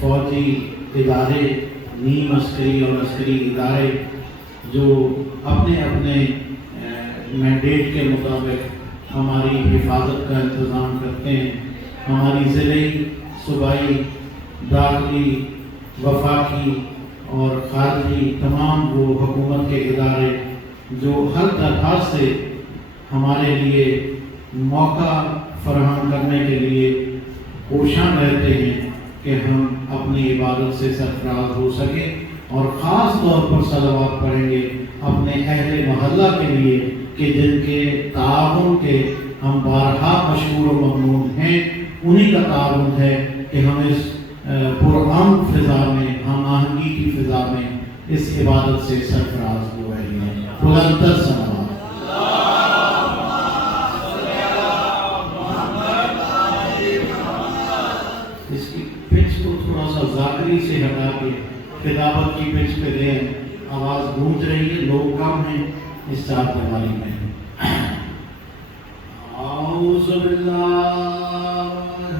فوجی ادارے، نیم عسکری اور عسکری ادارے جو اپنے اپنے مینڈیٹ کے مطابق ہماری حفاظت کا انتظام کرتے ہیں. ہماری ضلعی، صوبائی، داخلی، وفاقی اور خارجی تمام وہ حکومت کے ادارے جو ہر طرح سے ہمارے لیے موقع فراہم کرنے کے لیے کوشاں رہتے ہیں کہ ہم اپنی عبادت سے سرفراز ہو سکیں، اور خاص طور پر صلوات پڑھیں گے اپنے اہل محلہ کے لیے کہ جن کے تعاون کے ہم بارہا مشکور و ممنون ہیں. انہی کا تعاون ہے کہ ہم اس پرامن فضا میں، ہم آہنگی کی فضا میں اس عبادت سے سرفراز ہو رہے ہیں. بلندتر صلوات. اس کی پچ کو تھوڑا سا ذاکری سے ہٹا کے خطابت کی پچ پہ دیں. آواز گونج رہی ہے، لوگ کم ہیں اس چار دیواری میں. اعوذ باللہ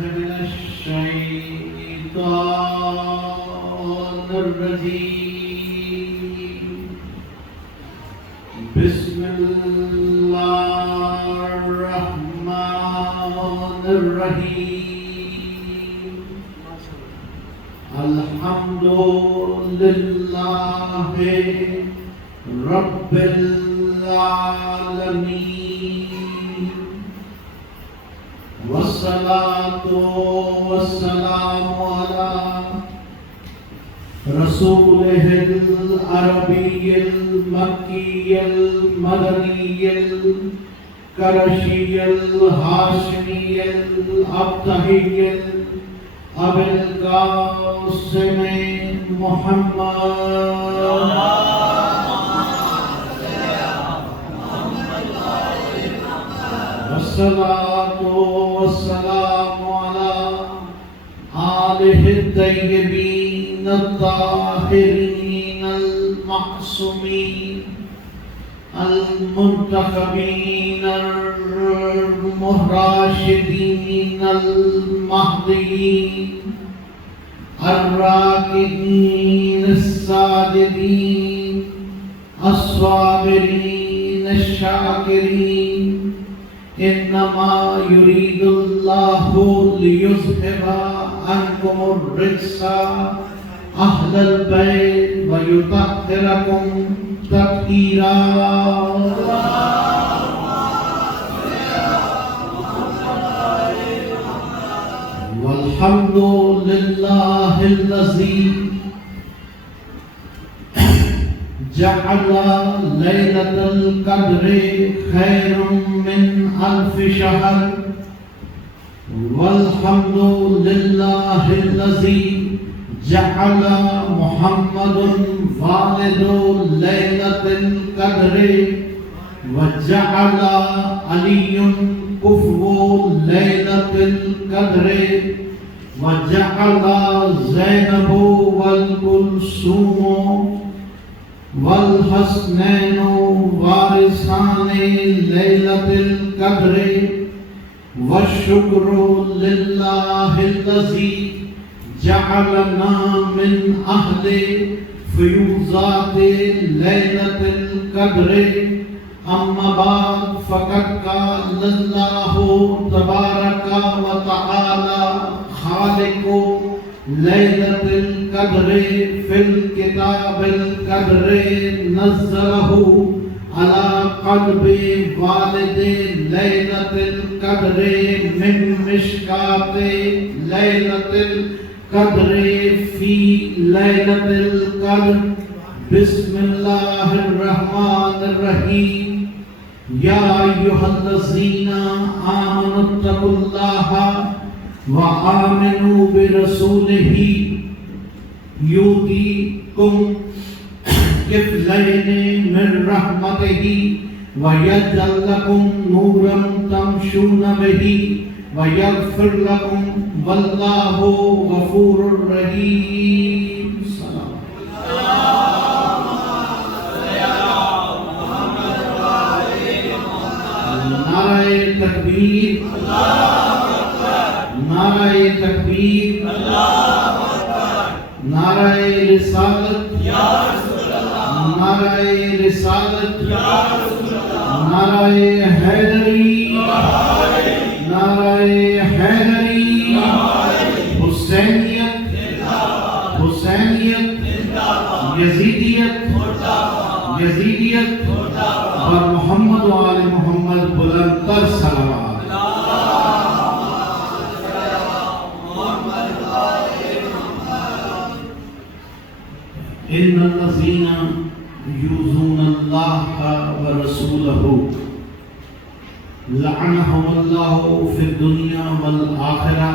من الشیطان الرجیم. بسم اللہ الرحمن الرحیم. الحمد للہ رب العالمین والصلاة والسلام علی رسولہ العربی المکی المدنی القرشی الہاشمی الابتہی ابو القاسم محمد والصلاة والسلام على آلہ الطیبین الطاہرین المعصومین المنتخبین الراشدین المہدیین الراکعین الساجدین الصابرین الشاکرین. انما یرید اللہ لیذہب عنکم الرجس اہل البیت ویطہرکم تطہیرا. والحمد للہ الذی جعل لیلۃ القدر خیر من الف شہر. والحمد للہ الذی جعل محمد والد لیلۃ القدر وجعل علی کفو لیلۃ القدر وجعل زینب والکلثوم والحسنین وارثان لیلۃ القدر. والشکر للہ الذی جعلنا من اہل فیوضات لیلۃ القدر. اما بعد فقد قال اللہ تبارک و تعالی خالق لیلۃ القدر فی الکتاب القدر نزلہ علی قلب والد لیلۃ القدر من مشکات لیلۃ القدر فی لیلۃ القدر. بسم اللہ الرحمن الرحیم. یا ایھا الذین آمنوا اتقوا اللہ وآمنوا برسولہ یؤتکم کفلین من رحمتہ ویجعل لکم نورا تمشون بہ ویغفر لکم واللہ غفور رحیم. نعرہ تکبیر، نعرہ تکبیر. نعرہ رسالت یا رسول اللہ، نعرہ رسالت یا رسول اللہ، نعرہ حیدری، نعرہ حیدری، حسینیت، حسینیت، یزیدیت، یزیدیت اور محمد و آل محمد بلند تر صلوات۔ ان الذین یؤذون اللہ ورسولہ لعنہم اللہ فی الدنیا والآخرہ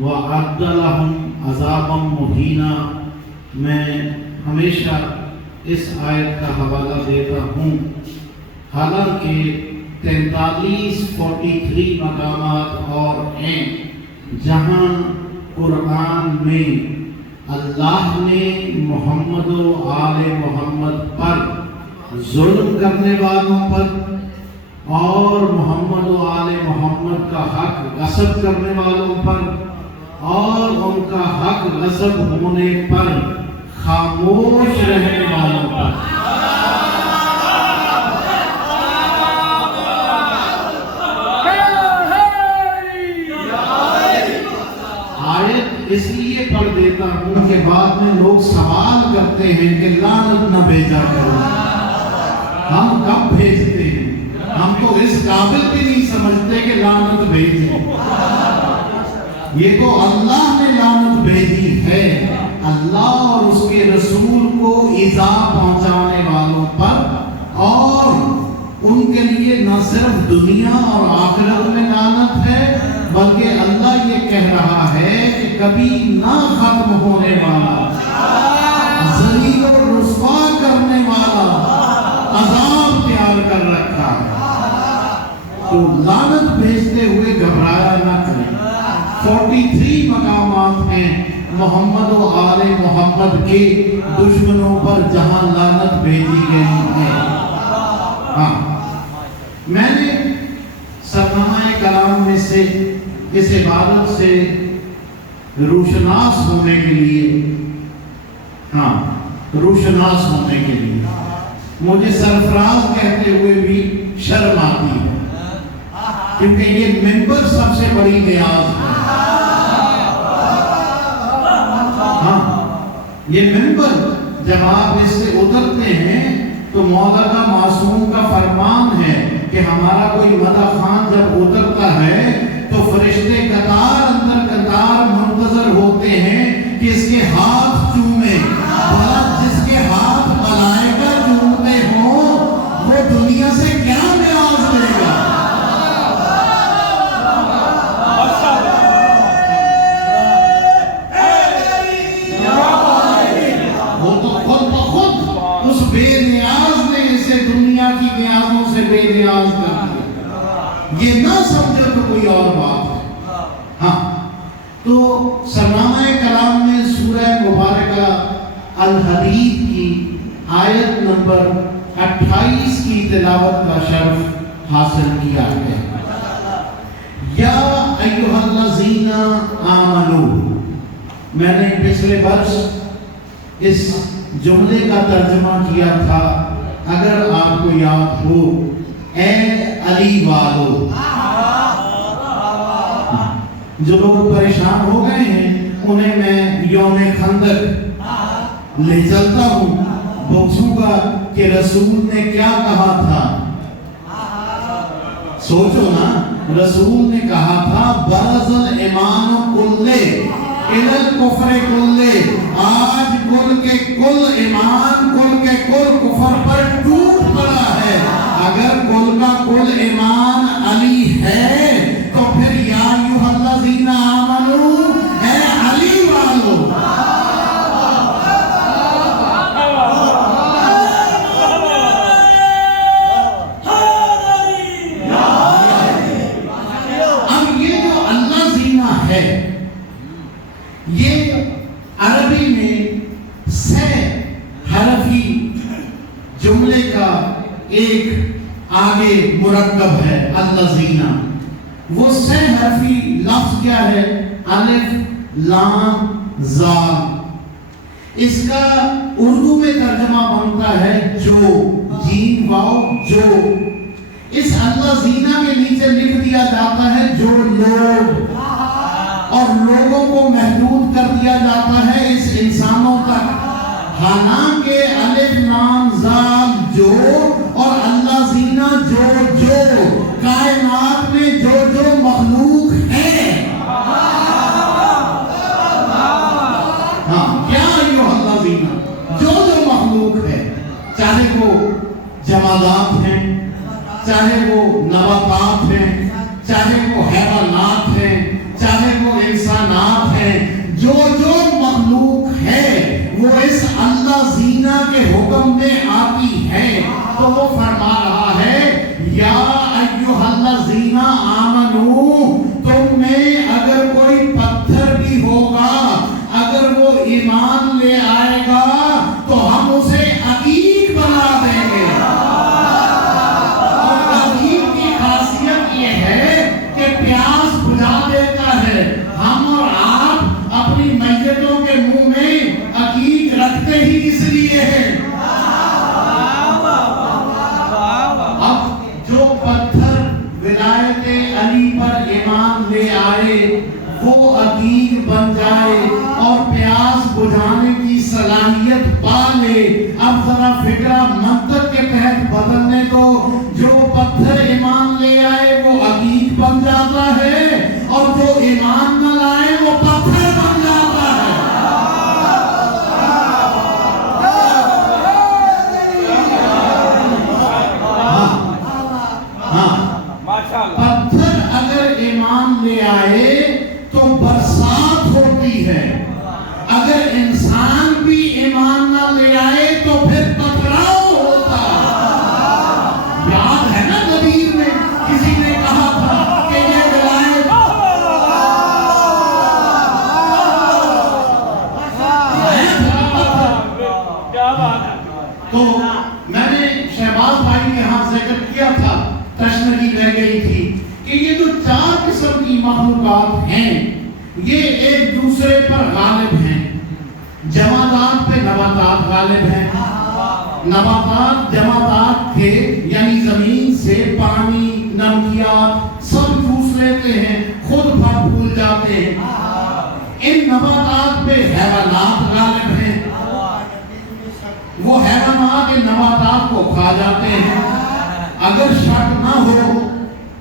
وأعد لهم عذابا مہینا۔ میں ہمیشہ اس آیت کا حوالہ دیتا ہوں، حالانکہ 43 مقامات اور ہیں جہاں قرآن میں اللہ نے محمد و آل محمد پر ظلم کرنے والوں پر اور محمد و آل محمد کا حق غصب کرنے والوں پر اور ان کا حق غصب ہونے پر خاموش رہنے والوں پر آیت اس لیے پڑھ دیتا ہوں کہ بعد میں لوگ سوال کرتے ہیں کہ لعنت نہ بھیجا کرو۔ ہم کب بھیجتے ہیں؟ ہم تو اس قابل بھی نہیں سمجھتے کہ لعنت بھیجیں۔ یہ تو اللہ نے لعنت بھیجی ہے، اللہ اور اس کے رسول کو ایذا پہنچانے والوں پر، اور ان کے لیے نہ صرف دنیا اور آخرت میں لعنت ہے بلکہ اللہ یہ کہہ رہا ہے کہ کبھی نہ ختم ہونے والا، ذلیل و رسوا کرنے والا عذاب تیار کر رکھا ہے۔ تو لعنت بھیجتے ہوئے گھبرایا نہ کریں۔ 43 مقامات ہیں محمد و آل محمد کے دشمنوں پر جہاں لعنت بھیجی گئی ہے۔ ہاں، میں نے سرنامہ کلام میں سے اس عبادت سے روشناس ہونے کے لیے، روشناس ہونے کے لیے مجھے سرفراز کہتے ہوئے بھی شرم آتی ہے، کیونکہ یہ ممبر سب سے بڑی نیاز ہے۔ یہ ممبر جب آپ اس سے اترتے ہیں تو مولا کا معصوم کا فرمان ہے کہ ہمارا کوئی مدح خان جب اترتا ہے تو فرشتے قطار اندر قطار منتظر ہوتے ہیں کہ اس کے ہاتھ چومیں، اور جس کے ہاتھ ملائکہ چومتے ہوں وہ دنیا سے کیا نیاز لے گا۔ بے نیاز کر دیا، یہ نہ سمجھے تو کوئی اور بات ہے۔ ہاں، تو سرنامہ کلام میں سورہ مبارکہ الحدید کی آیت نمبر 28 کی تلاوت کا شرف حاصل کیا ہے۔ یا ایھا الذین آمنو، میں نے پچھلے برس اس جملے کا ترجمہ کیا تھا، اگر آپ کو یاد ہو، اے علی والو۔ جو لوگ پریشان ہو گئے ہیں انہیں میں یوم خندق لے چلتا ہوں، بخشوں گا کہ رسول نے کیا کہا تھا۔ سوچو نا، رسول نے کہا تھا برز الایمان کلے الی الکفر کلے، آج کل کے کل ایمان کل کے کل کفر پر ٹوٹ پڑا ہے۔ اگر کل کا کل ایمان علی ہے تو پھر یا ایھا الذین آمنو، اے علی والو۔ اب یہ جو اللہ زینہ ہے، یہ عربی میں سے حرفی جملے کا ایک آگے مرکب ہے الذین، وہ سے حرفی لفظ کیا ہے؟ الف لام زال، اس کا اردو میں ترجمہ بنتا ہے جو، جیم واو جو۔ اس الذین کے نیچے لکھ دیا جاتا ہے جو لوگ، اور لوگوں کو محدود کر دیا جاتا ہے اس انسانوں تک، حالانکہ الف لام زال جو اور الذین جو کائنات میں جو مخلوق ہے، کیا ایھا الذین، جو مخلوق ہے، چاہے وہ جمادات ہیں، چاہے وہ نباتات ہیں، چاہے وہ حیوانات ہیں، چاہے وہ انسانات ہیں، جو مخلوق ہے وہ اس الذین کے حکم میں آتی ہے۔ تو وہ فرما رہا ہے یا ایھا الذین آمنو، تم میں اگر کوئی پتھر بھی ہوگا، اگر وہ ایمان لے آئے گا تو ہم اسے عقیق بنا دیں گے۔ اور عقیق کی خاصیت یہ ہے کہ پیاس بجھا دیتا ہے۔ ہم اور آپ اپنی میتوں کے منہ میں عقیق رکھتے ہی اس لیے ہیں۔ اب جو پتھر ولایت علی پر ایمان لے آئے وہ عقیق بن جائے اور پیاس بجھانے کی صلاحیت پا لے۔ اب ذرا فکرہ منطق کے تحت بدلنے تو جو پتھر ایمان لے آئے وہ عقیق بن جاتا ہے، اور جو ایمان نہ لائے وہ پتھر بن جاتا ہے۔ پتھر اگر ایمان لے آئے تو برسات ہوتی ہے، اگر انسان بھی ایمان نہ لے آئے تو پھر پتھراؤ ہوتا ہے۔ یاد ہے نا غدیر میں کسی نے کہا تھا کہ یہ ولایت تو میں نے شہباز بھائی کے ہاں ذکر کیا تھا، تشنگی رہ گئی تھی کہ یہ جو چار قسم کی مخلوقات ہیں یہ ایک دوسرے پر غالب ہیں۔ جمادات پہ نباتات غالب ہیں، نباتات جمادات کے یعنی زمین سے پانی، نمکیات سب چوس لیتے ہیں، خود پھل پھول جاتے ہیں۔ ان نباتات پہ حیوانات غالب ہیں، وہ حیوانات ان نباتات کو کھا جاتے ہیں۔ اگر شک نہ ہو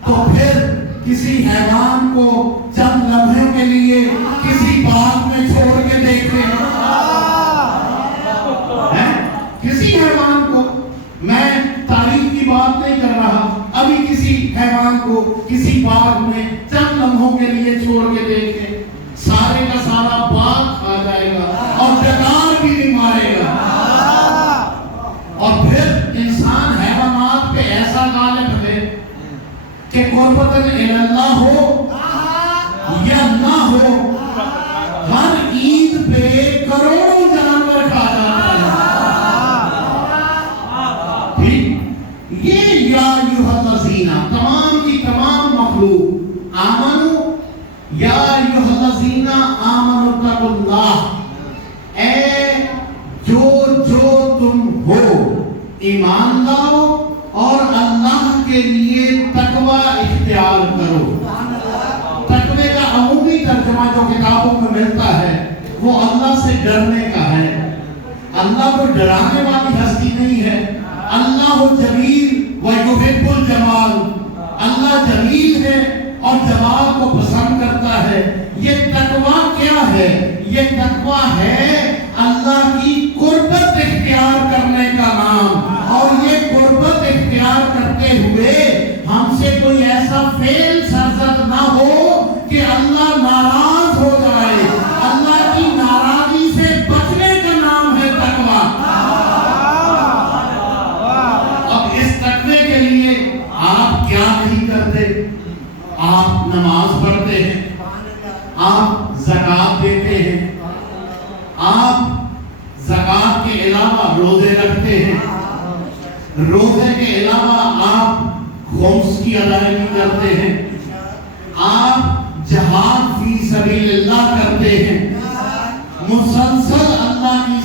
تو پھر کسی حیوان کو چند لمحوں کے لیے کسی باغ میں چھوڑ کے دیکھیں، کسی حیوان کو، میں تاریخ کی بات نہیں کر رہا، ابھی کسی حیوان کو کسی باغ میں چند لمحوں کے لیے چھوڑ کے دیکھیں، سارے کا سارا باغ کھا جائے گا اور ڈکار بھی نہیں مارے گا۔ اور پھر انسان حیوانات پہ ایسا غالب ہے کہ قربتاً اللہ ہو یا نہ ہو، ہر عید پہ کروڑوں جانور کھا جاتا ہے۔ یہ یا ایھا الذین، تمام کی تمام مخلوق، آمنو یا ایھا الذین آمنوا اتقوا اللہ، اے جو تم ہو ایمان لاؤ اور اللہ کے لیے تقوی اختیار کرو۔ تقوی کا عمومی ترجمہ جو کتابوں میں ملتا ہے وہ اللہ سے ڈرنے کا ہے۔ اللہ کو ڈرانے والی ہستی نہیں ہے۔ اللہ جمیل ویحب الجمال، اللہ جمیل ہے اور جمال کو پسند کرتا ہے۔ یہ تقوی کیا ہے؟ یہ تقوی ہے اللہ کی قربت اختیار کرنے کا نام، اور یہ قربت اختیار کرتے ہوئے ہم سے کوئی ایسا فعل سرزد نہ ہو کہ اللہ ناراض ہو جائے۔ اللہ کی ناراضی سے بچنے کا نام ہے تقوی۔ اب اس تقوی کے لیے آپ کیا نہیں کرتے؟ آپ نماز پڑھتے ہیں، آپ زکوٰۃ دیتے ہیں، آپ زکوٰۃ کے علاوہ روزے رکھتے ہیں، روزے کے علاوہ آپ خمس کی ادائیگی کرتے ہیں، آپ جہاد فی سبیل اللہ کرتے ہیں، مسلسل اللہ کی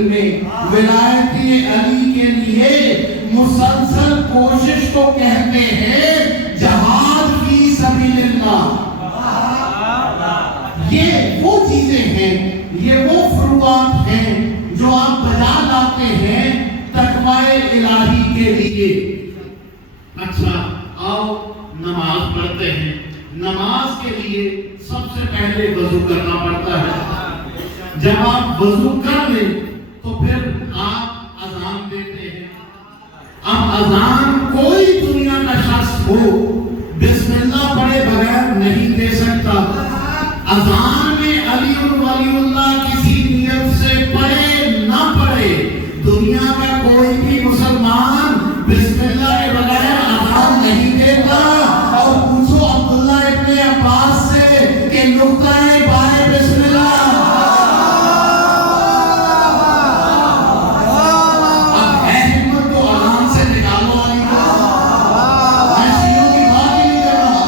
سبیل میں ولایت علی کے لیے مسلسل کوشش کو کہتے ہیں جہاد فی سبیل اللہ۔ یہ وہ چیزیں ہیں، یہ وہ فروعات ہیں جو آپ بجا لاتے ہیں تقوی الہی کے لیے۔ اچھا آؤ نماز پڑھتے ہیں۔ نماز کے لیے سب سے پہلے وضو کرنا پڑتا ہے۔ جب آپ وضو کر لیں تو پھر آپ اذان دیتے ہیں۔ اب اذان کوئی دنیا کا شخص ہو بسم اللہ پڑھے بغیر نہیں دے سکتا۔ اذان میں علی ولی اللہ کسی نیت سے پڑھے نہ پڑھے، دنیا کا کوئی بھی مسلمان بسم اللہ کے بغیر اذان نہیں دیتا۔ اور پوچھو عبداللہ ابن عباس سے کہ نقطہ بائے بسم اللہ۔ اب ہے ہمت تو اذان سے نکالو علی کو۔ میں شیعوں کی بات ہی نہیں کر رہا،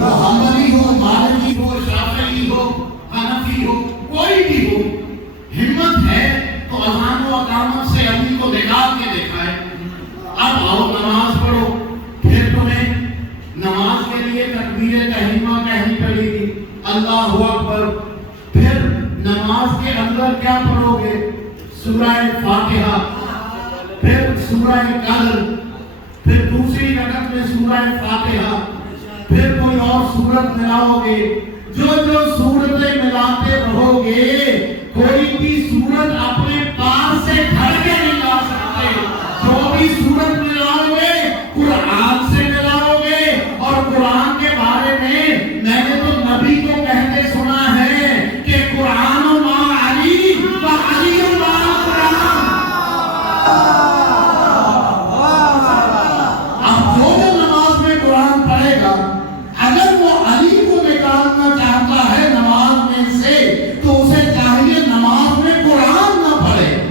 وہ حنبلی ہو، مالکی ہو، شافعی ہو، حنفی ہو، کوئی بھی ہو، ہمت ہے تو اذان و اقامت سے علی کو نکال کے دکھائے۔ اب آؤ نماز پڑھو، پھر تمہیں نماز کے لیے تکبیر تحریمہ کہنی پڑے گی، اللہ اکبر۔ پھر نماز کے اندر کیا پڑھو گے؟ سورہ فاتحہ، پھر سورہ قدر، پھر دوسری رکعت میں سورہ فاتحہ، پھر کوئی اور سورت ملاؤ گے۔ جو جو سورتیں ملاتے رہو گے، کوئی بھی سورت اپنے پاس سے گھڑ کے نہیں لا سکتے۔ جو بھی سورت ملاؤ گے قرآن سے ملاؤ گے۔ اور قرآن کے بارے میں نے تو نبی کو کہتے سنا ہے کہ قرآن مع علی و علی مع قرآن۔ اب جو نماز میں قرآن پڑھے گا، اگر وہ علی کو نکالنا چاہتا ہے نماز میں سے تو اسے چاہیے نماز میں قرآن نہ پڑھے۔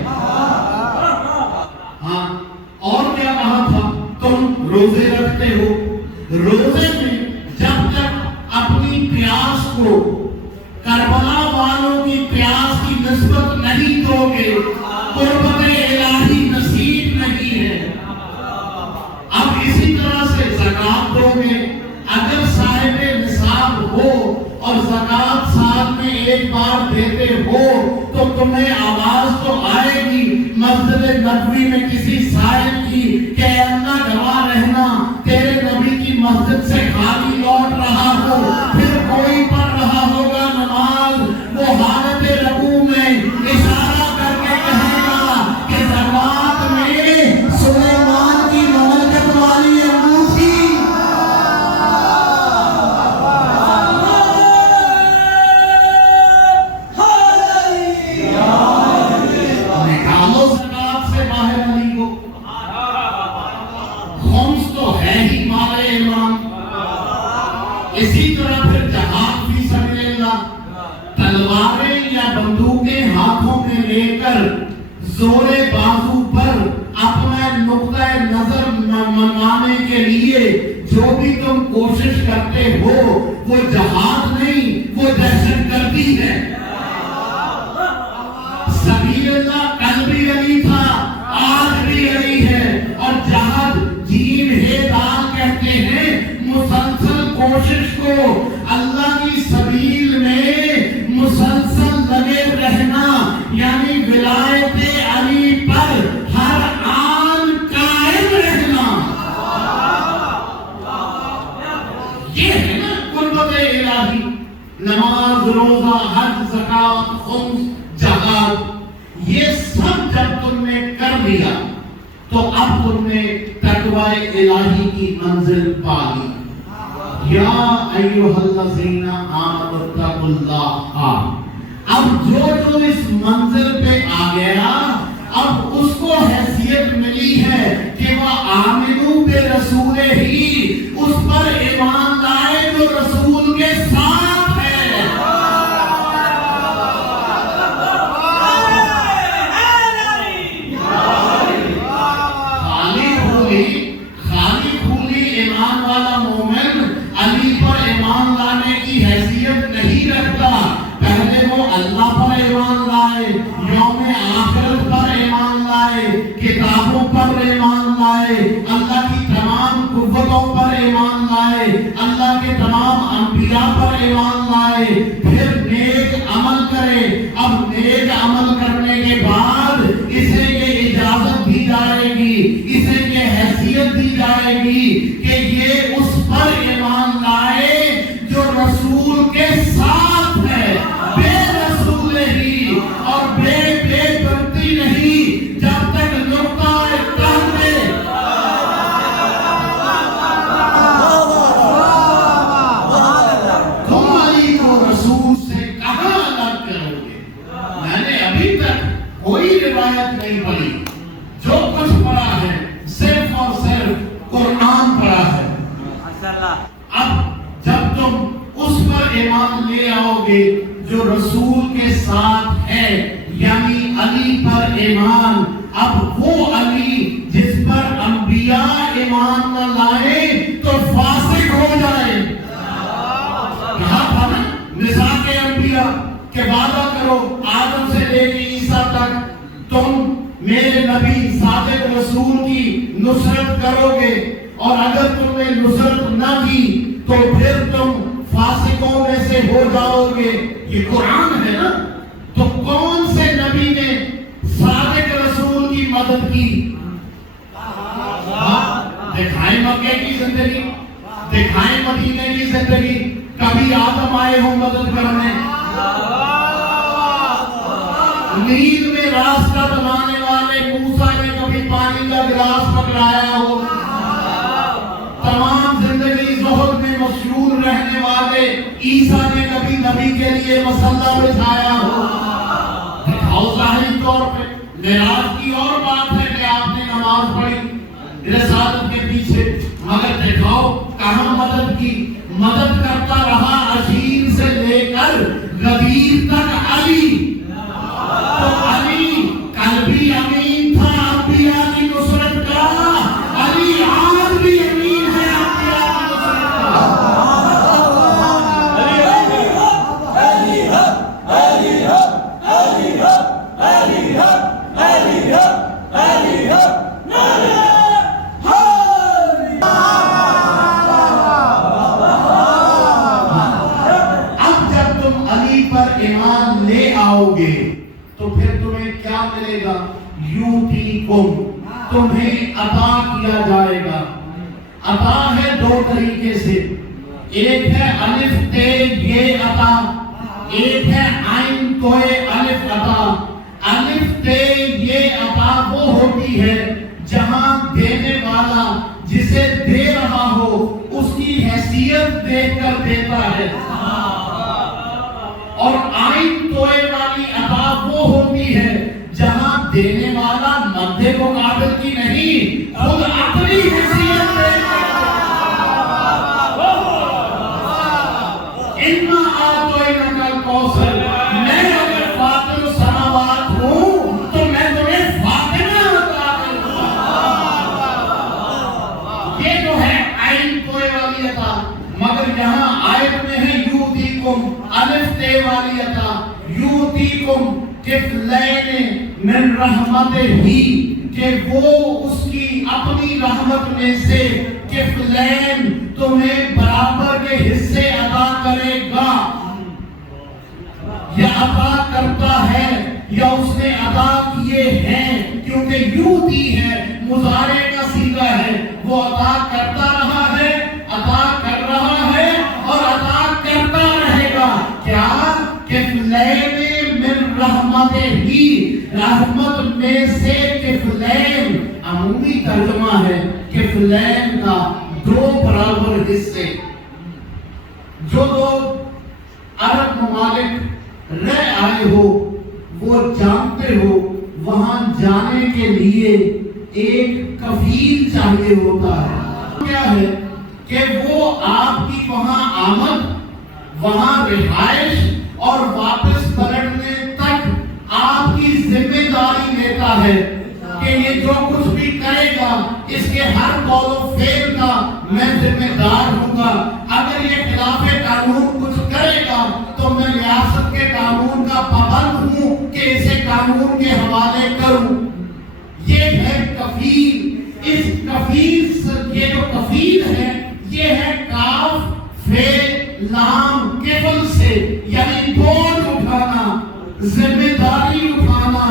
ہاں، اور کیا کہا تھا؟ تم روزے رکھتے ہو، روزے میں جب تک اپنی پیاس کو کربلا والوں کی پیاس کی نسبت نہیں دو گے، قربت الہی نصیب نہیں ہے۔ اب اسی طرح سے زکوٰۃ دو گے، اگر صاحب نصاب ہو اور زکوٰۃ سال میں ایک بار دیتے ہو تو تمہیں آواز تو آئے گی مسجد نبوی میں کسی سائل کی کہ اے اللہ گواہ رہنا تیرے نبی کی مسجد سے خالی لوٹ رہا ہو۔ پھر کوئی پڑھ رہا ہوگا نماز، وہ حالت رکوع میں اشارہ کر کے کہے گا کہ زکوٰۃ میں سلیمان کی مملکت والی انگوٹھی۔ نکالو زکوٰۃ سے باہر علی کو۔ خمس تو ہے ہی مال ایمان۔ اسی طرح پھر جہاد فی سبیل اللہ، تلواریں یا بندوقیں ہاتھوں میں لے کر زور بازو پر اپنا نقطہ نظر منوانے کے لیے جو بھی تم کوشش کرتے ہو وہ جہاد نہیں، وہ دہشت گردی ہے۔ سبیل اللہ کل بھی علی تھا، آج بھی علی ہے۔ اور جہاد جیم ہے دال کہتے ہیں مسلسل کوشش کو اللہ کی سبیل میں مسلسل لگے رہنا، یعنی ولایت علی پر ہر آن قائم رہنا۔ یہ ہے نا قربت الہی۔ نماز، روزہ، حج، زکوٰۃ، خمس، جہاد، یہ سب جب تم نے کر لیا تو اب تم نے تقوی الہی کی منزل پا لی۔ یا ایھا الذین آمنوا اتقوا اللہ۔ اب جو اس منزل پہ آ گیا، اب اس کو حیثیت ملی ہے کہ وہ آمنو برسول ہی، اس پر ایمان لائے جو رسول کے ساتھ ہے۔ خالی خولی ایمان والا مومن علی پر ایمان لانے کی حیثیت نہیں رکھتا، پہلے وہ اللہ پر انبیاء پر ایمان لائے، پھر نیک عمل کرے۔ اب نیک عمل کرنے کے بعد اسے یہ اجازت دی جائے گی، اسے یہ حیثیت دی جائے گی کہ یہ اس پر ایمان لائے جو رسول کے ساتھ ہے، بے رسول نہیں اور بے بنتی نہیں، جب تک نقطہ کہتے تم علی کو رسول سے کہاں الگ کرو گے؟ میں نے ابھی تک کوئی روایت نہیں پڑھی، جو کچھ پڑھا ہے صرف اور صرف قرآن پڑھا ہے۔ اب جب تم اس پر ایمان لے آؤ گے جو رسول کے ساتھ ہے، یعنی علی پر ایمان، اب وہ علی جس پر انبیاء ایمان نہ لائے تو فاسق ہو جائے۔ کہا تھا نا مزاق انبیاء کہ وعدہ کرو آدم سے لے کے عیسیٰ تک تم میرے نبی صادق رسول کی نصرت کرو گے، اور اگر تم نے نصرت نہ کی تو پھر تم فاسقوں میں سے ہو جاؤ گے۔ یہ قرآن ہے نا، تو کون سے نبی نے صادق رسول کی مدد کی؟ دکھائیں مکے کی زندگی، دکھائیں مدینے کی زندگی، کبھی آدم آئے ہوں مدد کرنے، نیل میں راستہ بنانے والے موسیٰ نے کبھی پانی کا گلاس پکڑایا ہو، تمام زندگی زہد میں مشغول رہنے والے عیسیٰ نے کبھی نبی کے لیے مسلح بچھایا ہو؟ دکھاؤ ظاہری طور پہ، معراج کی اور بات ہے کہ آپ نے نماز پڑھی رسالت کے پیچھے، مگر دکھاؤ کہاں مدد کی؟ مدد کرتا رہا عشیر سے لے کر غدیر تک علی۔ تو علی کل بھی امین تھا انبیاء کی نصرت کا، علی آج بھی امین ہے انبیاء کی نصرت اب جب تم علی پر ایمان لے آؤ گے تو پھر تمہیں کیا ملے گا؟ یوتیکم، تمہیں عطا کیا جائے گا۔ عطا ہے دو طریقے سے، ایک ہے الف تے یہ عطا، ایک ہے عین توئے الف عطا۔ الف تے یہ عطا وہ ہوتی ہے جہاں دینے والا جسے دے رہا ہو اس کی حیثیت دیکھ کر دیتا ہے، اور عین توئے والی عطا وہ ہوتی ہے جہاں دینے والا مدے مقابل کی نہیں، خود اپنی حیثیت دیکھ کر اِنَّا أَعْطَيْنَاكَ الْكَوْثَرَ، میں اگر فاطر السماوات ہوں تو میں تمہیں فاطمہ عطا کروں گا۔ یہ جو ہے عین توئے والی عطا، مگر یہاں آیت میں ہے یوتیکم الف تے والی عطا، یوتیکم کفلین من رحمت ہی، کہ وہ اس کی اپنی رحمت میں سے کفلین تمہیں برابر کے حصے عطا کرے گا، یا عطا کرتا ہے یا اس نے عطا کیے ہیں، کیونکہ یوتی ہے مضارع کا صیغہ ہے، وہ عطا کرتا رہا ہے، عطا کر رہا ہے اور عطا کرتا رہے گا۔ کیا؟ کفلین من رحمت ہی، رحمت میں سے کفلین عمومی ترجمہ ہے کفلین کا دو برابر حصے۔ جو لوگ عرب ممالک رہ آئے ہو وہ جانتے ہو وہاں جانے کے لیے ایک کفیل چاہیے ہوتا ہے۔ کیا ہے کہ وہ آپ کی وہاں آمد، وہاں رہائش اور واپس پلٹنے تک آپ کی ذمہ داری لیتا ہے کہ یہ جو کچھ بھی کرے گا اس کے ہر قول و فعل کا میں ذمہ دار ہوں گا۔ اگر یہ خلاف قانون کچھ کرے گا تو میں ریاست کے قانون کا پابند ہوں کہ اسے قانون کے حوالے کروں۔ یہ ہے کفیل۔ اس کفیل، یہ جو کفیل ہے یہ ہے کاف فے لام ذمہ داری اٹھانا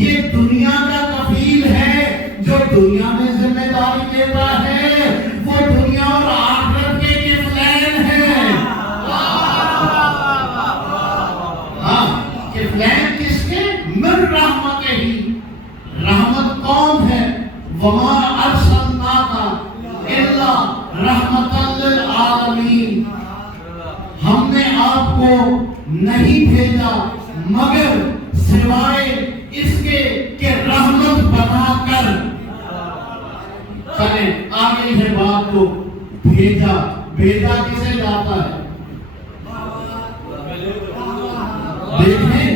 یہ دنیا کا کفیل ہے. جو دنیا میں ذمہ داری لیتا ہے وہ دنیا اور آخرت کے کفلین ہے. ہاں کفلین کس کے؟ من رحمت ہی. رحمت کون ہے؟ وما ارسلناک الا رحمۃ للعالمین. ہم نے آپ کو نہیں بھیجا مگر سوائے اس کے کہ رحمت بنا کر. چلیں آگے ہے بات کو. بھیجا کسے جاتا ہے؟ دیکھیں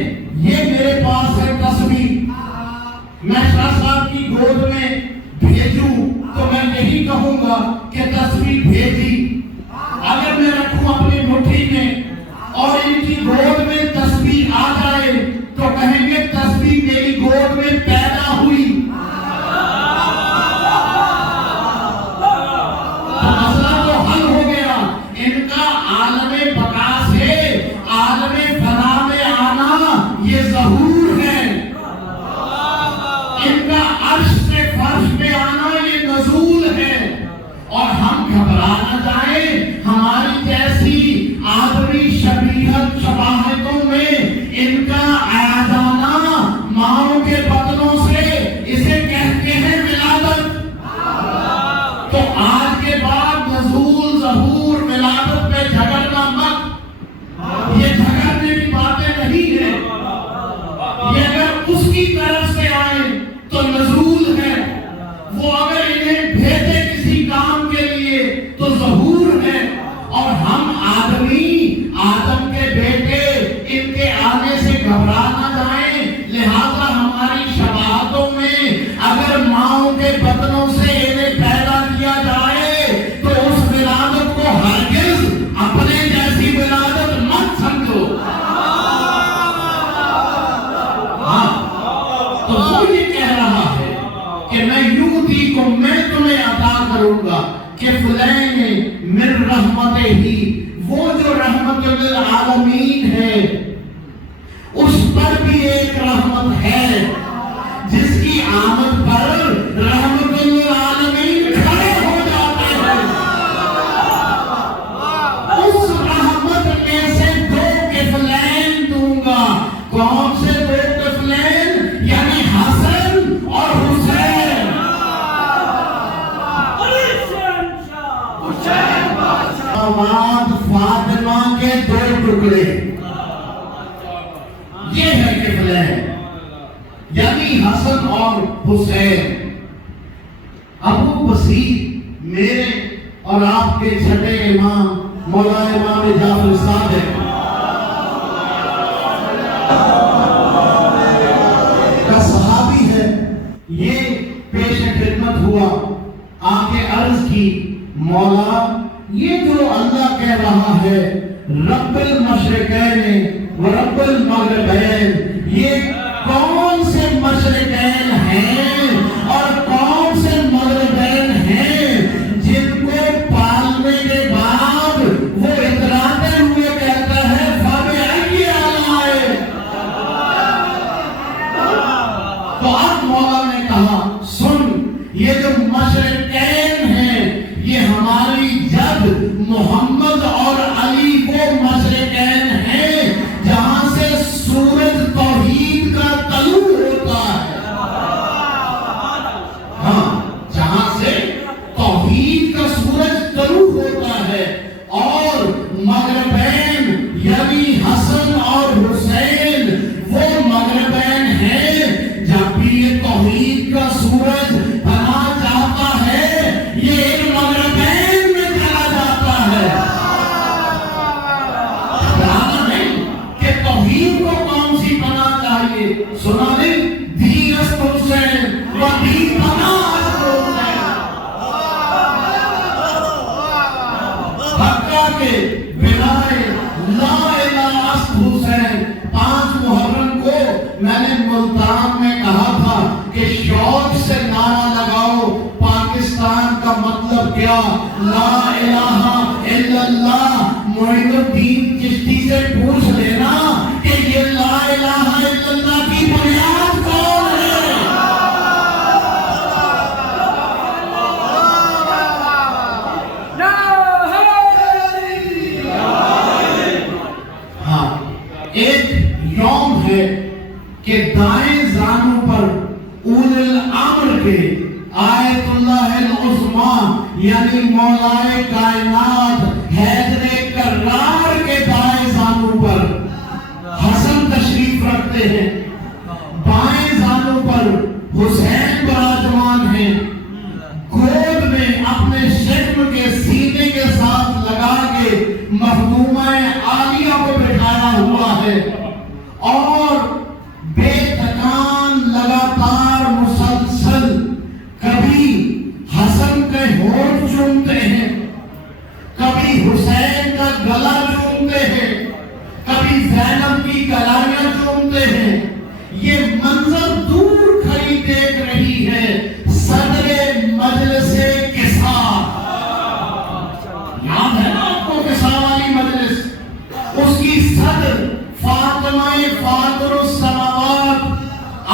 یہ میرے پاس ہے تصویر. میں شاہ صاحب کی گود میں بھیجوں تو میں یہی کہوں گا کہ تصویر بھیجی. اگر میں رکھوں اپنی مٹھی میں اور ان کی گود میں تصویر آ جائے تو کہیں گے تصویر میری گود میں پیدا ہوئی. تو مسئلہ تو حل ہو گیا. ان کا عالم بقا سے عالم فنا میں آنا یہ ظہور ہے. ان کا عرش سے فرش پہ آنا یہ نزول ہے. اور ہم گھبرا نہ جائیں. ہماری جیسی آدمی شباہتوں میں ان کا آیا جانا ماؤں کے بدنوں سے اسے کہتے ہیں ولادت. تو آج کے بعد نزول ظہور ولادت پہ جھگڑنا مت. یہ جھگڑنے کی باتیں نہیں ہیں. یہ اگر اس کی طرف سے آئے تو نزول ہے. وہ اگر انہیں بھیجے کسی کام کے لیے تو ظہور ہے. اور ہم آدم کے بیٹے ان کے آنے سے گھبرا نہ جائیں. لہذا ہماری شباہتوں میں اگر ماؤں کے بدنوں سے انہیں پیدا کیا جائے تو اس ولادت کو ہرگز اپنے جیسی ولادت مت سمجھو. ہاں تو وہ یہ کہہ رہا ہے کہ میں یوتی کو میں تمہیں عطا کروں گا کہ فلین من رحمت ہی. وہ جو رحمت للعالمین ہے اس پر بھی ایک رحمت ہے جس کی آمد پر رحمت للعالمین کھڑے ہو جاتے ہیں. اس رحمت میں سے دو کفلین دوں گا. کون سے دو کفلین؟ یعنی حسن اور حسین. فاطمہ کے دو ٹکڑے یہ ہے کفلین یعنی حسن اور حسین. ابو بصیر میرے اور آپ کے چھٹے امام مولا امام جعفر صادق کا صحابی ہے. یہ پیش خدمت ہوا آگے عرض کی مولا یہ جو اللہ کہہ رہا ہے رب المشرقین و رب المغربین یہ کون سے مشرقین ہیں اور کون سے مغربین ہیں جن کو پالنے کے بعد وہ اتراتے ہوئے کہتا ہے فَبِأَيِّ آلَائِ. تو اب مولا نے کہا سن یہ جو مشرقین ہیں یہ ہماری جد محمد اور علی وہ مشرقین ہیں جہاں سے سورج توحید کا طلوع ہوتا ہے. ہاں جہاں سے توحید کا سورج طلوع ہوتا ہے. اور مغربین یعنی حسن اور حسین وہ مغربین ہیں جب بھی یہ توحید کا سورج بنا جاتا ہے یہ ایک مغربین میں چلا جاتا ہے. نہیں کہ توحید کو کون سی بنا چاہیے سنا نہیں دین است حسین و دین بنا است حسین. حقہ کے بنائے لا الہ است حسین. 5 محرم کو میں نے ملتان میں کہا تھا کہ شوق سے نعرہ لگاؤ پاکستان کا مطلب کیا لا الہ الا اللہ. معین الدین چشتی سے پوچھ لینا کہ یہ لا الہ ایک یوم ہے کہ دائیں زانو پر اول الامر کے آیت اللہ العظمی یعنی مولائے کائنات حیدر کرار کے دائیں زانو پر حسن تشریف رکھتے ہیں، بائیں زانو پر حسین براجمان ہیں، گود میں اپنے شکم کے سینے کے ساتھ لگا کے مخدومہ عالیہ کو بٹھایا ہوا ہے، اور بے تکان لگاتار مسلسل کبھی حسن کے ہونٹ چومتے ہیں، کبھی حسین کا گلا چومتے ہیں، کبھی زینب کی گلائیاں چومتے ہیں۔ یہ منظر دور کھڑی دیکھ رہی ہے صدر مجلس کسا، یاد ہے نا آپ کو کسا والی مجلس، اس کی صدر فاطمہ فاطر السماوات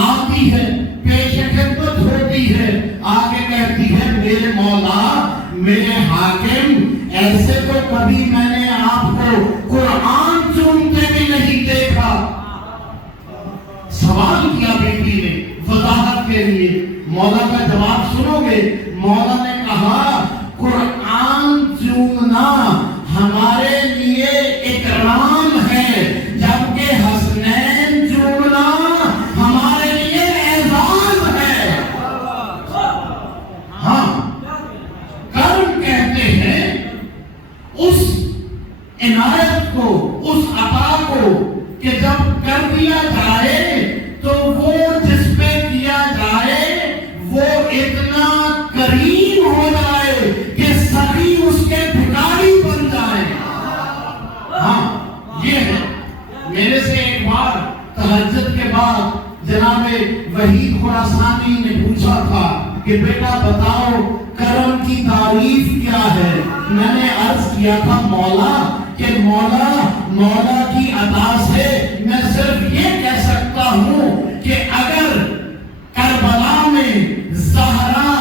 آتی ہے، پیش خدمت ہوتی ہے، آگے کہتی ہے میرے مولا میرے حاکم ایسے تو کبھی میں نے آپ کو قرآن چومتے بھی نہیں دیکھا۔ سوال کیا بیٹی نے وضاحت کے لیے، مولا کا جواب سنو گے؟ مولا نے کہا قرآن چومنا ہمارے لیے اکرام ہے، جبکہ حسنین چومنا ہمارے لیے اعزاز ہے۔ ہاں، کرم کہتے ہیں اس عنایت کو، اس عطا کو کہ جب کر دیا جائے تو وہ جس پہ کیا جائے وہ اتنا کریم ہو جائے کہ سبھی اس کے بھکاری بن جائیں۔ ہاں یہ ہے۔ میرے سے ایک بار تہجد کے بعد جناب وحید خراسانی نے پوچھا تھا کہ بیٹا بتاؤ کرم کی تعریف کیا ہے؟ میں نے عرض کیا تھا مولا کہ مولا کی عطا سے میں صرف یہ کہہ سکتا ہوں کہ اگر کربلا میں زہرا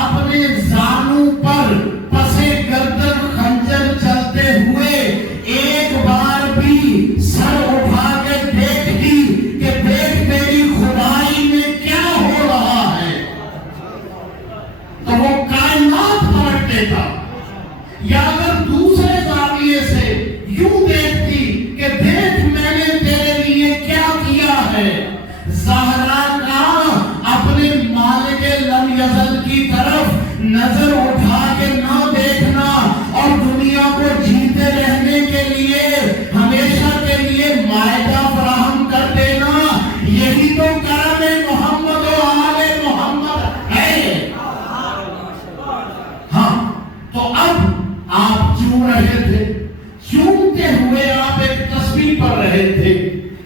اپنے زانو پر پسے گردن خنجر چلتے ہوئے ایک بار بھی سر اٹھا کے دیکھتی کہ دیکھ میری خدائی میں کیا ہو رہا ہے، تو وہ کائنات پلٹ دیتا۔ یا اگر دوسرے زاویے سے یوں دیکھتی کہ دیکھ میں نے تیرے لیے کیا کیا ہے، زہرا کا اپنے مالک لم یزل کی طرف نظر اٹھا کے نہ دیکھنا اور دنیا کو جیتے رہنے کے لیے ہمیشہ کے لیے مائدہ فراہم کر دینا، یہی تو کرم محمد و آل محمد ہے۔ ہاں تو اب آپ چوم رہے تھے، چومتے ہوئے آپ ایک تسبیح پڑھ رہے تھے،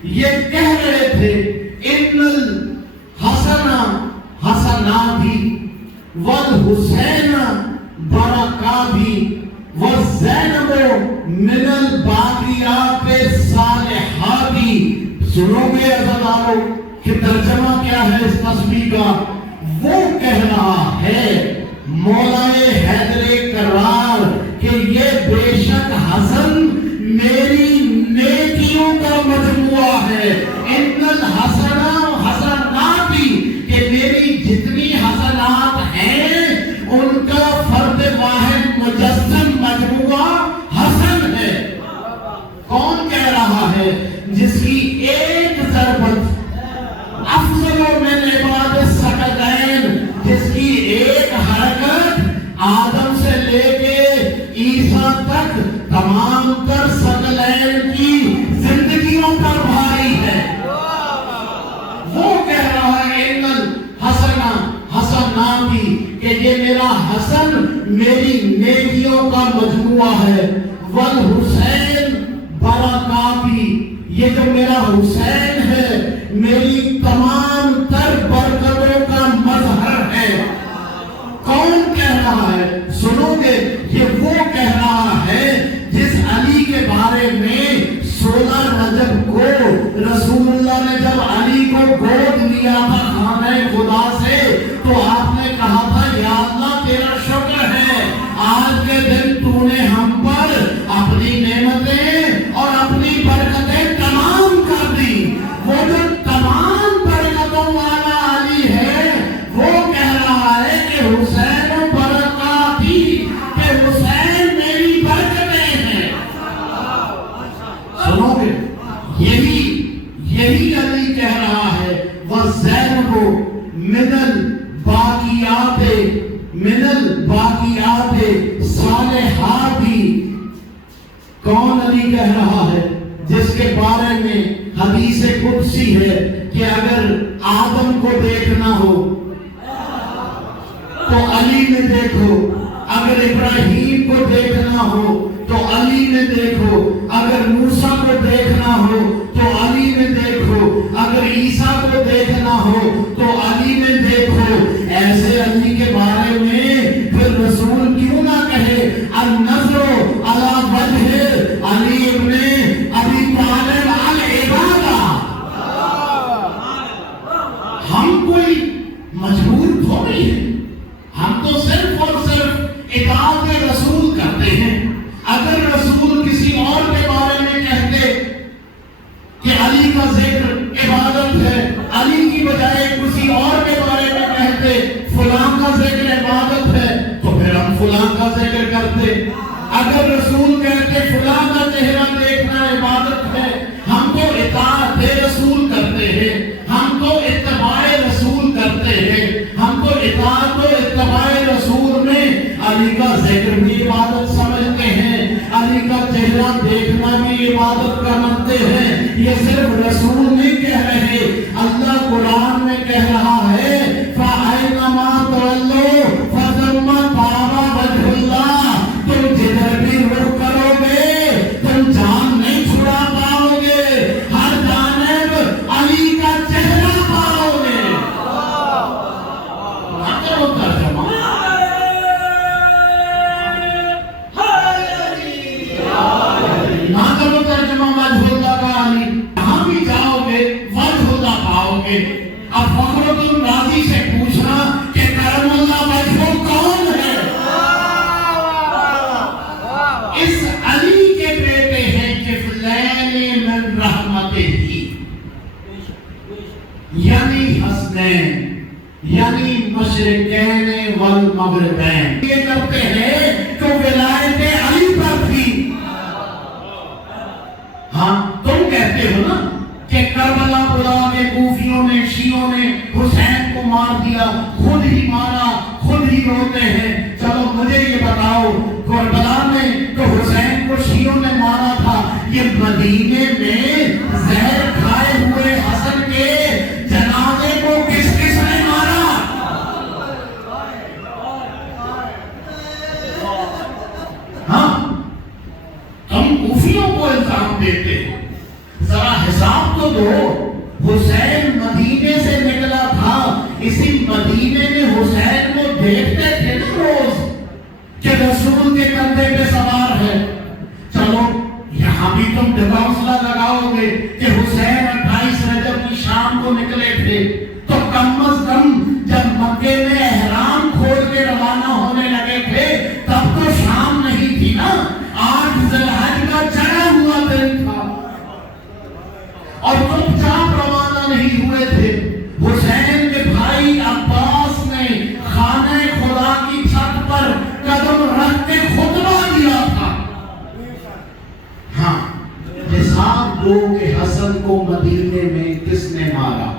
یہ کہہ رہے تھے ان الحسن حسناتی والحسین برکاتی والزینب من الباقیات الصالحاتی۔ سنو گے عزیزانو کہ ترجمہ کیا ہے اس تسبیح کا؟ وہ کہہ رہا ہے مولا حیدر کرار کہ یہ بے شک حسن میری نیکیوں کا مجموعہ ہے، ان الحسن حسناتی کہ میری جتنی حسنات ہیں ان کا فرد واحد مجسم مجموعہ حسن ہے۔ کون کہہ رہا ہے؟ جس کی ایک ضربت افضل من عباد الثقلین، جس کی ایک حرکت آدم سے لے کے عیسیٰ تک تمام تر ثقلین کی زندگیوں پر بھاری ہے۔ وہ کہہ رہا ہے ان الحسن حسناتی کہ یہ میرا حسن میری نیکیوں کا مجموعہ ہے، والحسین برکاتی یہ جو میرا حسین ہے میری تمام تر برکتوں کا مظہر ہے۔ کون کہہ رہا ہے؟ سنو گے، یہ وہ کہہ رہا ہے جس علی کے بارے میں 16 رجب کو رسول اللہ نے جب علی کو گود لیا تھا خانہ خدا سے تو آپ نے کہا تھا یا اللہ تیرا شکر ہے آج کے دن تو نے ہم پر اپنی نعمتیں اور اپنی برکتیں تمام کر یہی علی کہہ رہا ہے وَزَيْنَبُ مِنَ الْبَاقِيَاتِ الصَّالِحَاتِ. کون علی کہہ رہا ہے؟ جس کے بارے میں حدیث قدسی ہے کہ اگر آدم کو دیکھنا ہو تو علی میں دیکھو، اگر ابراہیم کو دیکھنا ہو تو علی میں دیکھو، اگر موسیٰ کو دیکھنا ہو تو علی میں دیکھو، اگر عیسیٰ کو دیکھنا ہو تو علی میں دیکھو. ایسے علی کے بارے میں پھر رسول کیوں نہ کہے النظر علی وجہ علی ابن ابی طالب العبادہ. ہم کوئی مجبور تھوڑی ہے، ہم تو صرف اور صرف اطاعت رسول کرتے ہیں. اگر رسول کسی اور کے بارے میں کہتے کہ علی کا ذکر عبادت ہے، علی کی بجائے کسی اور کے بارے میں کہتے فلاں کا ذکر عبادت ہے، تو پھر ہم فلاں کا ذکر کرتے. اگر رسول کہتے فلاں کا چہرہ دیکھنا عبادت ہے، ہم تو اطاعت رسول کرتے ہیں، ہم تو اتباع رسول کرتے ہیں، ہم تو اطاعت و اتباع رسول میں علی کا ذکر بھی عبادت سمجھتے ہیں، علی کا چہرہ دیکھنا بھی عبادت کا مانتے ہیں. یہ صرف رسول نہیں کہہ رہے، اللہ قرآن میں کہہ رہا ہے فَأَيْنَمَا تُوَلُّوا فَثَمَّ وَجْهُ اللَّهِ. تم جدھر بھی رخ کرو گے تم جان نہیں چھڑا پاؤ گے، ہر جانب علی کا چہرہ پاؤ گے. اب فخر الدین رازی سے پوچھنا کہ کرم اللہ وجہ کون ہے؟ اس علی کے بیٹے ہیں کفلین من رحمتہ، یعنی حسنین، یعنی مشرقین والمغربین. یہ کرتے ہیں کہ ولایت علی پر تھی. ہاں تم کہتے ہو نا کہ کربلا بلا کے کوفیوں نے شیعوں نے حسین کو مار دیا، خود ہی مارا، خود ہی روتے ہیں. چلو مجھے یہ بتاؤ کربلا میں تو حسین کو شیعوں نے مارا تھا، یہ مدینے میں زہر کھائے ہوئے حسن کے جنازے کو کس کس نے مارا؟ ہاں تم کوفیوں کو الزام دیتے ہو، ذرا حساب تو دو. حسین مدینے سے نکلا تھا، اسی مدینے میں حسین کو دیکھتے تھے نا روز کہ رسول کے کندھے پہ سوار ہے. چلو یہاں بھی تم ڈباؤسلا لگاؤ گے کہ حسین 28 رجب کی شام کو نکلے تھے، تو کم از کم جب مکے میں احرام کھول کے روانہ ہونے لگے تھے تب تو شام نہیں تھی نا، 8 ذی الحج کا چڑھا ہوا دن تھا اور چپ چاپ روانہ نہیں ہوئے تھے. حسین کے بھائی عباس نے خانہ خدا کی چھت پر قدم رکھ کے خطبہ دیا تھا. ہاں حساب دو کہ حسن کو مدینے میں کس نے مارا.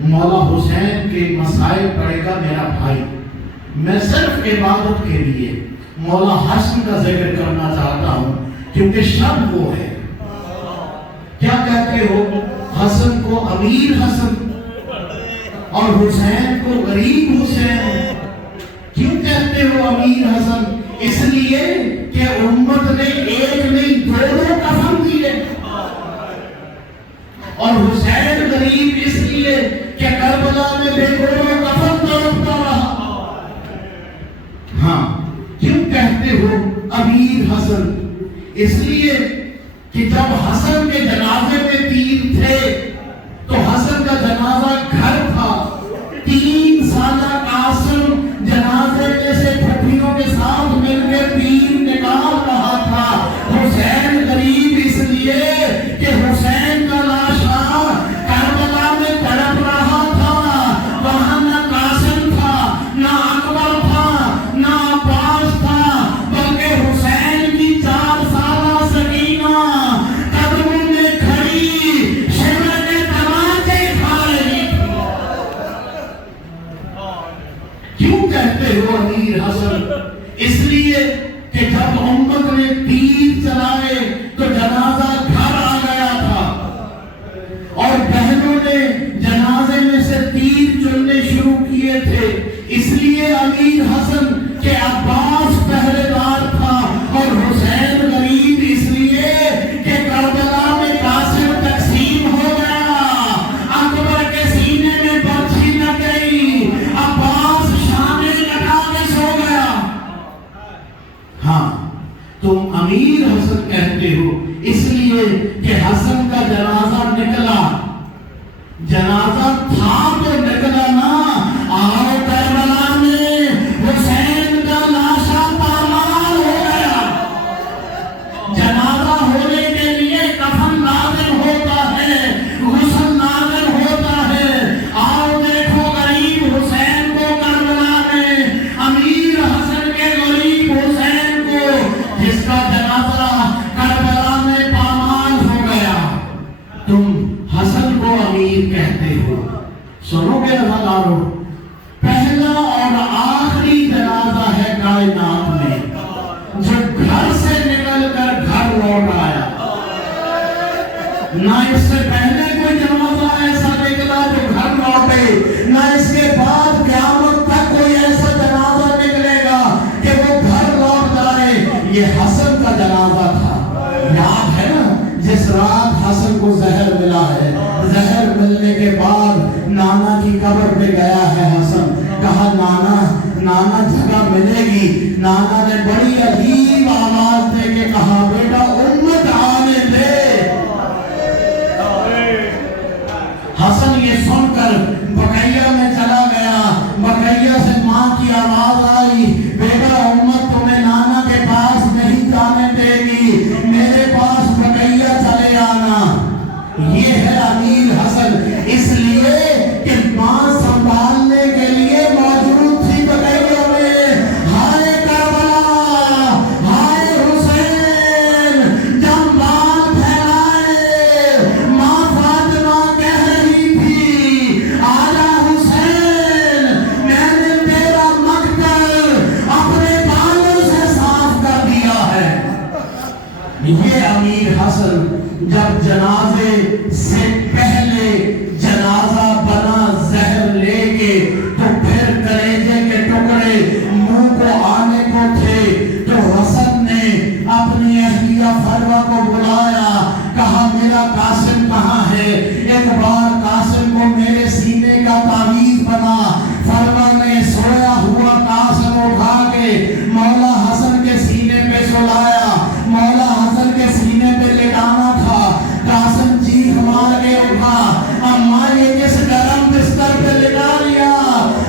مولا حسین کے مسائل پڑھے گا میرا بھائی. میں صرف عبادت کے لیے مولا حسن کا ذکر کرنا چاہتا ہوں کیونکہ شب وہ ہے. کیا کہتے ہو؟ حسن کو امیر حسن اور حسین کو غریب حسین. کیوں کہتے ہو امیر حسن؟ اس لیے کہ امت نے ایک نہیں دو کفن دیے. اور حسین غریب اس لیے کہ کربلا میں بے گروہ کفن تڑپتا رہا. ہاں کیوں کہتے ہو امیر حسن؟ اس لیے کہ جب حسن کے جنازے میں 3 تھے تو حسن کا جنازہ گھر تھا. 3 سالہ قاسم جنازے میں سے پھپھیوں کے ساتھ مل کے 3 نکال رہا تھا. حسین غریب اس لیے کہ حسین کا لاشا کربلا میں تڑپ رہا تھا. وہاں نہ قاسم تھا، نہ اکبر تھا، نہ عباس تھا، بلکہ حسین کی 4 سالہ سکینہ قدموں میں کھڑی اس لیے امیر حسن کے عباس پہرے دار تھا اور حسین غریب اس لیے کہ کربلا میں قاسم تقسیم ہو گیا، اکبر کے سینے میں برچھی نہ گئی، عباس شانے لگا کے سو گیا۔ ہاں تم امیر حسن کہتے ہو اس لیے کہ حسن کا جنازہ نکلا، جنازہ تھا تو نکلا نا۔ آؤ کربلا میں حسین کا لاشا پامال ہو گیا، جنازہ ہونے کے لیے کفن لازم ہوتا ہے، غسل لازم ہوتا ہے۔ آؤ دیکھو غریب حسین کو کربلا میں، امیر حسن کے غریب حسین کو جس کا جنازہ کربلا میں پامال ہو گیا۔ تم حسن کو امیر کہتے ہو۔ سنو گے رضاکارو، پہلا اور آخری جنازہ ہے کائنات میں جو گھر سے نکل کر گھر لوٹ آیا۔ نہ اس سے پہلے کوئی جنازہ ایسا نکلا جو گھر لوٹے، نہ اس کے بعد قیامت تک کوئی ایسا جنازہ نکلے گا کہ وہ گھر لوٹ جائے۔ یہ حسن کا جنازہ تھا۔ یاد ہے نا جس رات حسن کو زہر ملا ہے، زہر ملنے کے بعد نانا کی قبر پہ گیا ہے حسن، کہا نانا جگہ ملے گی۔ نانا نے بڑی عجیب آواز دے کے کہا بیٹا امت آنے دے۔ حسن یہ سن کر بقیہ میں چلا گیا، بقیہ سے ماں کی آواز آئی بیٹا امت تمہیں نانا کے پاس نہیں جانے دے گی، میرے پاس بقیہ چلے آنا۔ یہ ہے امیر حسن، اس لیے کہ ماں سنبھالنے کے لیے موجود تھی بقیہ میں۔ ہائے کربلا، ہائے حسین، جب بال پھیلائے ماں فاطمہ کہہ رہی تھی آجا حسین، میں نے تیرا مقتل اپنے بالوں سے صاف کر دیا ہے۔ یہ امیر حسن جب جنازے سے پہلے جنازہ بنا زہر لے کے تو پھر کلیجے کے ٹکڑے منہ کو آنے کو تھے، تو حسن نے اپنی اہلیہ فروا کو بلایا، کہا میرا قاسم کہاں ہے؟ ایک بار قاسم کو میرے سینے کا تعویذ بنا۔ فروا نے سویا ہوا قاسم اٹھا کے مولا حسن کے سینے پہ سلایا، مولا حسن کے سینے پہ لٹانا تھا۔ قاسم چیخ مار کے اٹھا، اماں یہ کس گرم بستر پہ لٹا لیا؟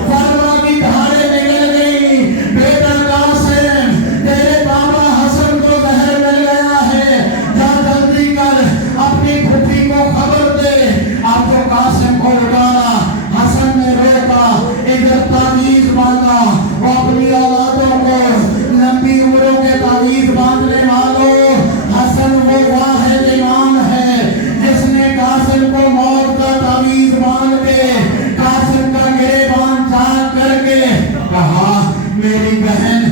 فروا کی دھاڑیں نکل گئی، بیٹا قاسم تیرے بابا حسن کو زہر مل گیا ہے، جا جلدی کر اپنی پھوپھی کو خبر دے۔ اب تو قاسم کو اٹھانا، حسن نے روکا، ادھر تعویذ باندھا۔ وہ اپنی اولادوں کو لمبی عمروں کے تعویذ باندھنے والوں، حسن وہ واحد امام ہے جس نے قاسم کو موت کا تعویذ باندھ کے قاسم کا گریبان چاک کر کے کہا میری بہن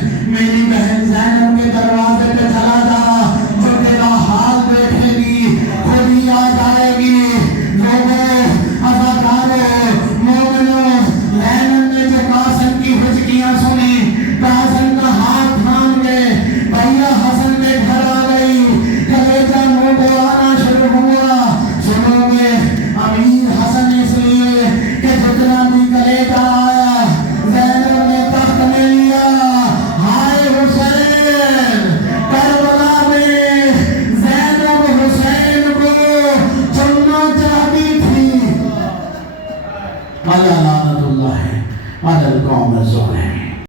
زینب کے دروازے پہ چلا جا، جو تیرا حال دیکھے گی خود ہی آ جائے گی۔ لوگوں، عزاداروں، مومنوں، زینب نے جو قاسم کی ہچکیاں سنی، قاسم کا ہاتھ تھام گئے، بھیا حسن کے گھر آ گئی، کلیجہ منہ کو آنا شروع ہوا۔ سنو گے امیر حسن اس لیے کہ جتنا بھی کلیجہ آیا زینب نے تخت میں لیا۔ ہائے حسین، کربلا میں زینب حسین کو چننا چاہتی تھی۔ علی لعنت اللہ علی القوم الظالمین۔